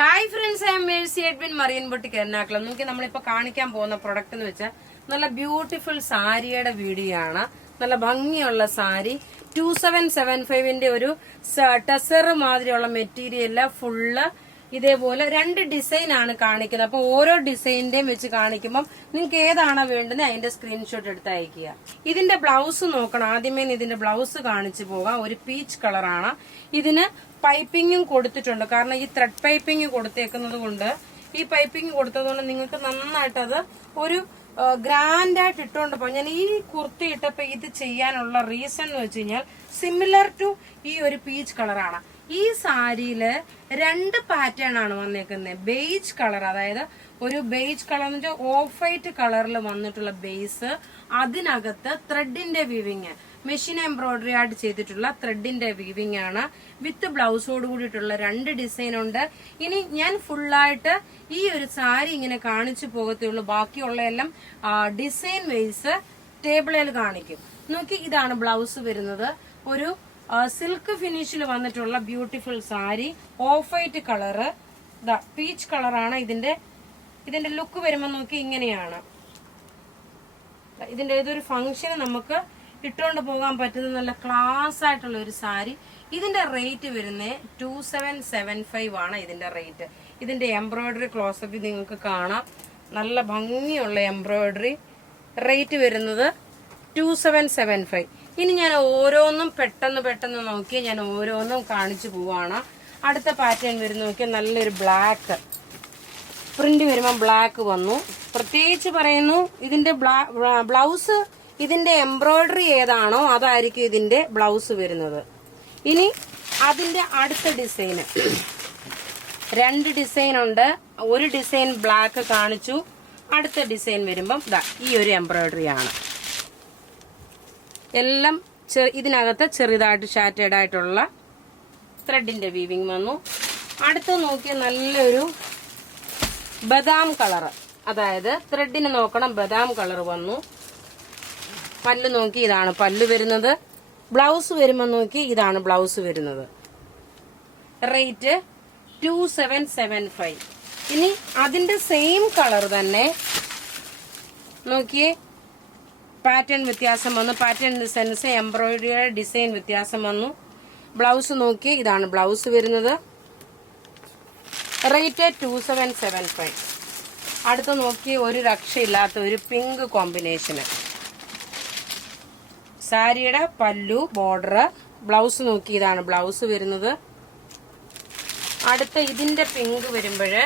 Hi friends, I M Mercy Edwin marine boutique Ernakulam. നമുക്ക് നമ്മളിപ്പോ കാണിക്കാൻ പോകുന്ന പ്രൊഡക്റ്റ് എന്ന് വെച്ചാൽ നല്ല ബ്യൂട്ടിഫുൾ സാരിയുടെ വീഡിയോ ആണ്. നല്ല ഭംഗിയുള്ള സാരി 2775 ഒരു ടെസർ മാതിരിയുള്ള മെറ്റീരിയല് ഫുള്ള് ഇതേപോലെ 2 ഡിസൈൻ ആണ് കാണിക്കുന്നത്. അപ്പൊ ഓരോ ഡിസൈനിന്റെയും വെച്ച് കാണിക്കുമ്പോൾ നിങ്ങൾക്ക് ഏതാണോ വേണ്ടുന്നത് അതിന്റെ സ്ക്രീൻഷോട്ട് എടുത്ത് അയക്കുക. ഇതിന്റെ ബ്ലൗസ് നോക്കണം. ആദ്യമേ ഇതിന്റെ ബ്ലൗസ് കാണിച്ചു പോകാം. ഒരു പീച്ച് കളറാണ്. ഇതിന് പൈപ്പിങ്ങും കൊടുത്തിട്ടുണ്ട്. കാരണം ഈ ത്രെഡ് പൈപ്പിംഗ് കൊടുത്തേക്കുന്നത് കൊണ്ട്, ഈ പൈപ്പിംഗ് കൊടുത്തതുകൊണ്ട് നിങ്ങൾക്ക് നന്നായിട്ട് അത് ഒരു ഗ്രാൻഡായിട്ട് ഇട്ടുകൊണ്ട് പോകാം. ഞാൻ ഈ കുർത്തി ഇട്ടപ്പോ ഇത് ചെയ്യാനുള്ള റീസൺ എന്ന് വെച്ച് കഴിഞ്ഞാൽ സിമിലർ ടു ഈ ഒരു പീച്ച് കളറാണ്. ഈ സാരിയില് 2 പാറ്റേൺ ആണ് വന്നേക്കുന്നത്. ബേജ് കളർ, അതായത് ഒരു ബേജ് കളർ എന്ന് വെച്ചാൽ ഓഫ് വൈറ്റ് കളറിൽ വന്നിട്ടുള്ള ബേസ്, അതിനകത്ത് ത്രെഡിന്റെ വീവിങ്, മെഷീൻ എംബ്രോയിഡറി ആയിട്ട് ചെയ്തിട്ടുള്ള ത്രെഡിന്റെ വീവിങ് ആണ്. വിത്ത് ബ്ലൗസോട് കൂടിയിട്ടുള്ള 2 ഡിസൈൻ ഉണ്ട്. ഇനി ഞാൻ ഫുള്ളായിട്ട് ഈ ഒരു സാരി ഇങ്ങനെ കാണിച്ചു പോകത്തുള്ളൂ. ബാക്കിയുള്ള എല്ലാം ഡിസൈൻ വൈസ് ടേബിളിൽ കാണിക്കും. നോക്കി, ഇതാണ് ബ്ലൗസ് വരുന്നത്. ഒരു സിൽക്ക് ഫിനിഷിൽ വന്നിട്ടുള്ള beautiful sari, of white colour, peach കളറാണ് ഇതിന്റെ ലുക്ക് വരുമ്പോൾ നോക്കി ഇങ്ങനെയാണ്. ഇതിന്റെ ഏതൊരു ഫംഗ്ഷന് നമുക്ക് ഇട്ടുകൊണ്ട് പോകാൻ പറ്റുന്ന നല്ല ക്ലാസ് ആയിട്ടുള്ള ഒരു സാരി. ഇതിന്റെ റേറ്റ് വരുന്നത് 2775 ആണ് ഇതിന്റെ റേറ്റ്. ഇതിന്റെ എംബ്രോയിഡറി ക്ലോസപ്പ് നിങ്ങൾക്ക് കാണാം. നല്ല ഭംഗിയുള്ള എംബ്രോയിഡറി. റേറ്റ് വരുന്നത് 2775. ഇനി ഞാൻ ഓരോന്നും പെട്ടെന്ന് നോക്കി ഞാൻ ഓരോന്നും കാണിച്ചു പോവാണ്. അടുത്ത പാറ്റേൺ വരുന്ന നോക്കിയാൽ നല്ലൊരു ബ്ലാക്ക് പ്രിന്റ് വരുമ്പോൾ ബ്ലാക്ക് വന്നു. പ്രത്യേകിച്ച് പറയുന്നു, ഇതിന്റെ ബ്ലൗസ്, ഇതിന്റെ എംബ്രോയിഡറി ഏതാണോ അതായിരിക്കും ഇതിന്റെ ബ്ലൗസ് വരുന്നത്. ഇനി അതിന്റെ അടുത്ത ഡിസൈന് 2 ഡിസൈൻ ഉണ്ട്. ഒരു ഡിസൈൻ ബ്ലാക്ക് കാണിച്ചു. അടുത്ത ഡിസൈൻ വരുമ്പം ഈ ഒരു എംബ്രോയിഡറി ആണ്. എല്ലാം ഇതിനകത്ത് ചെറുതായിട്ട് ഷാറ്റേഡ് ആയിട്ടുള്ള ത്രെഡിന്റെ വീവിങ് വന്നു. അടുത്ത് നോക്കിയ നല്ലൊരു ബദാം കളർ, അതായത് ത്രെഡിന് നോക്കണം, ബദാം കളർ വന്നു. പല്ല് നോക്കി, ഇതാണ് പല്ല് വരുന്നത്. ബ്ലൗസ് വരുമ്പോൾ നോക്കി, ഇതാണ് ബ്ലൗസ് വരുന്നത്. റേറ്റ് 2775. ഇനി അതിന്റെ സെയിം കളർ തന്നെ നോക്കിയേ, പാറ്റേൺ വ്യത്യാസം വന്നു. പാറ്റേൺ ഇൻ ദ സെൻസ് എംബ്രോയിഡറിയുടെ ഡിസൈൻ വ്യത്യാസം വന്നു. ബ്ലൗസ് നോക്കി, ഇതാണ് ബ്ലൗസ് വരുന്നത്. റേറ്റ് 2775. അടുത്ത് നോക്കി, ഒരു രക്ഷയില്ലാത്ത ഒരു പിങ്ക് കോമ്പിനേഷന്. സാരിയുടെ പല്ലു, ബോർഡർ, ബ്ലൗസ് നോക്കി, ഇതാണ് ബ്ലൗസ് വരുന്നത്. അടുത്ത ഇതിന്റെ പിങ്ക് വരുമ്പോഴ്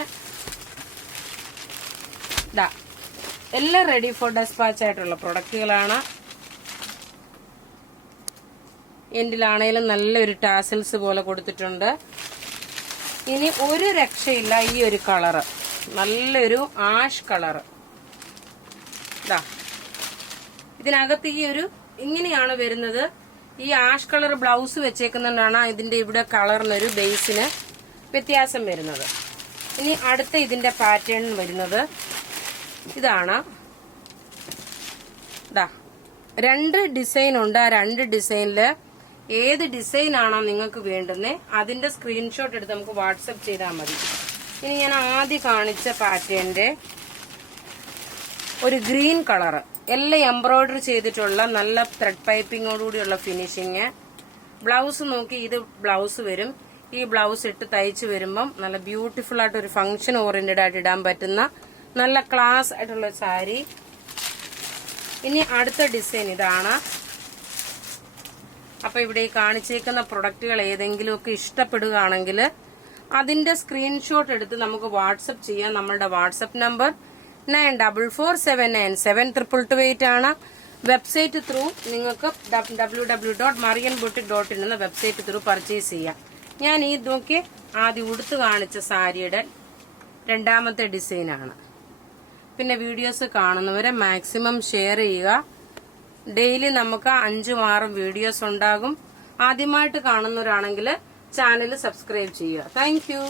എല്ലാം റെഡി ഫോർ ഡെസ്പാച്ച് ആയിട്ടുള്ള പ്രൊഡക്റ്റുകളാണ്. എൻഡിലാണേലും നല്ലൊരു ടാസൽസ് പോലെ കൊടുത്തിട്ടുണ്ട്. ഇനി ഒരു രക്ഷയില്ല ഈ ഒരു കളറ്, നല്ലൊരു ആഷ് കളറ്. ഇതിനകത്ത് ഈ ഒരു ഇങ്ങനെയാണ് വരുന്നത്. ഈ ആഷ് കളർ ബ്ലൗസ് വെച്ചേക്കുന്നതുകൊണ്ടാണ് ഇതിന്റെ ഇവിടെ കളറിനൊരു ബേസിന് വ്യത്യാസം വരുന്നത്. ഇനി അടുത്ത ഇതിന്റെ പാറ്റേൺ വരുന്നത് ഇതാണ്. 2 ഡിസൈൻ ഉണ്ട്. ആ 2 ഡിസൈനില് ഏത് ഡിസൈൻ ആണോ നിങ്ങൾക്ക് വേണ്ടുന്നത് അതിന്റെ സ്ക്രീൻഷോട്ട് എടുത്ത് നമുക്ക് വാട്സപ്പ് ചെയ്താൽ മതി. ഇനി ഞാൻ ആദ്യം കാണിച്ച പാറ്റേണിന്റെ ഒരു ഗ്രീൻ കളറ്, എല്ലാം എംബ്രോയിഡറി ചെയ്തിട്ടുള്ള നല്ല ത്രെഡ് പൈപ്പിങ്ങോടുകൂടിയുള്ള ഫിനിഷിങ്. ബ്ലൗസ് നോക്കി, ഇത് ബ്ലൗസ് വരും. ഈ ബ്ലൗസ് ഇട്ട് തയ്ച്ച് വരുമ്പം നല്ല ബ്യൂട്ടിഫുൾ ആയിട്ട് ഒരു ഫംഗ്ഷൻ ഓറിയന്റഡ് ആയിട്ട് ഇടാൻ പറ്റുന്ന നല്ല ക്ലാസ് ആയിട്ടുള്ള സാരി. ഇനി അടുത്ത ഡിസൈൻ ഇതാണ്. അപ്പൊ ഇവിടെ ഈ കാണിച്ചേക്കുന്ന പ്രൊഡക്റ്റുകൾ ഏതെങ്കിലുമൊക്കെ ഇഷ്ടപ്പെടുകയാണെങ്കിൽ അതിന്റെ സ്ക്രീൻഷോട്ട് എടുത്ത് നമുക്ക് വാട്സപ്പ് ചെയ്യാം. നമ്മളുടെ വാട്സപ്പ് നമ്പർ 9447972228 ആണ്. വെബ്സൈറ്റ് ത്രൂ നിങ്ങൾക്ക് www.marianboutique.in എന്ന വെബ്സൈറ്റ് ത്രൂ പർച്ചേസ് ചെയ്യാം. ഞാൻ ഈ നോക്കി ആദ്യം ഉടുത്ത് കാണിച്ച സാരിയുടെ 2ാമത്തെ ഡിസൈനാണ്. പിന്നെ വീഡിയോസ് കാണുന്നവരെ മാക്സിമം ഷെയർ ചെയ്യുക. ഡെയിലി നമുക്ക് 5-6 വീഡിയോസ് ഉണ്ടാകും. ആദ്യമായിട്ട് കാണുന്നവരാണെങ്കിൽ ചാനൽ സബ്സ്ക്രൈബ് ചെയ്യുക. Thank you.